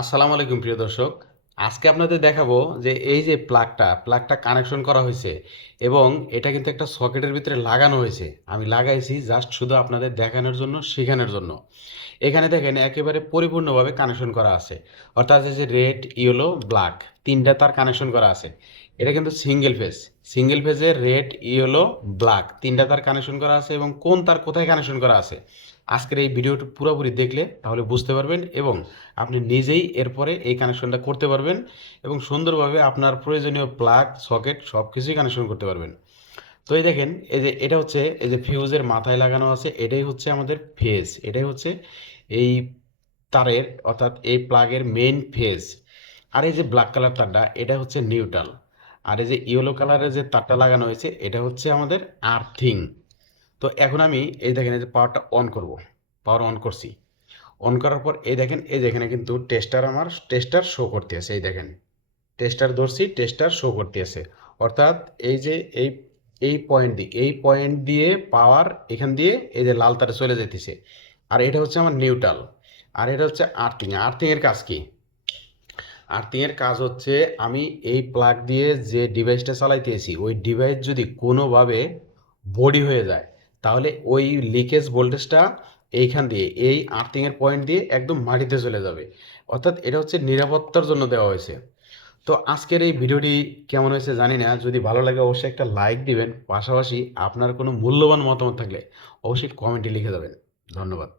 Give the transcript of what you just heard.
আসসালামু আলাইকুম প্রিয় দর্শক। আজকে আপনাদের দেখাবো যে এই যে প্লাগটা কানেকশন করা হয়েছে এবং এটা কিন্তু একটা সকেটের ভিতরে লাগানো হয়েছে। আমি লাগাইছি জাস্ট শুধু আপনাদের দেখানোর জন্য, শেখানোর জন্য। এখানে দেখেন একেবারে পরিপূর্ণভাবে কানেকশন করা আছে। অর্থাৎ এই যে রেড, ইয়েলো, ব্ল্যাক ৩টা তার কানেকশন করা আছে। এটা কিন্তু সিঙ্গেল ফেজ। সিঙ্গেল ফেজে রেড, ইয়েলো, ব্ল্যাক ৩টা তার কানেকশন করা আছে এবং কোন তার কোথায় কানেকশন করা আছে আজকের এই ভিডিওটা পুরোপুরি দেখলে তাহলে বুঝতে পারবেন এবং আপনি নিজেই এরপরে এই কানেকশনটা করতে পারবেন এবং সুন্দরভাবে আপনার প্রয়োজনীয় প্লাগ, সকেট সব কিছুই কানেকশন করতে পারবেন। তো এই দেখেন এই যে এটা হচ্ছে এই যে ফিউজের মাথায় লাগানো আছে, এটাই হচ্ছে আমাদের ফেজ, এটাই হচ্ছে এই তারের অর্থাৎ এই প্লাগের মেইন ফেজ। আর এই যে ব্ল্যাক কালার তারটা এটা হচ্ছে নিউট্রাল। আর এই যে ইয়েলো কালারের যে তারটা লাগানো হয়েছে এটা হচ্ছে আমাদের আর্থিং। তো এখন আমি এই দেখেন এই যে পাওয়ারটা অন করব, পাওয়ার অন করছি। অন করার পর এই দেখেন এই যেখানে কিন্তু টেস্টার শো করতে আছে। এই দেখেন টেস্টার ধরছি, টেস্টার শো করতে আছে। অর্থাৎ এই যে এই পয়েন্ট দিয়ে পাওয়ার এখান দিয়ে এই যে লাল তারে চলে যেতেছে। আর এটা হচ্ছে আমার নিউট্রাল। আর এটা হচ্ছে আর্থিং। আর্থিংয়ের কাজ কি? আর্থিংয়ের কাজ হচ্ছে আমি এই প্লাগ দিয়ে যে ডিভাইসটা চালাইতেছি ওই ডিভাইস যদি কোনোভাবে বডি হয়ে যায় তাহলে ওই লিকেজ ভোল্টেজটা এইখান দিয়ে এই আর্থিংয়ের পয়েন্ট দিয়ে একদম মাটিতে চলে যাবে। অর্থাৎ এটা হচ্ছে নিরাপত্তার জন্য দেওয়া হয়েছে। তো আজকের এই ভিডিওটি কেমন হয়েছে জানি না, যদি ভালো লাগে অবশ্যই একটা লাইক দিবেন, পাশাপাশি আপনার কোনো মূল্যবান মতামত থাকলে অবশ্যই কমেন্টে লিখে যাবেন। ধন্যবাদ।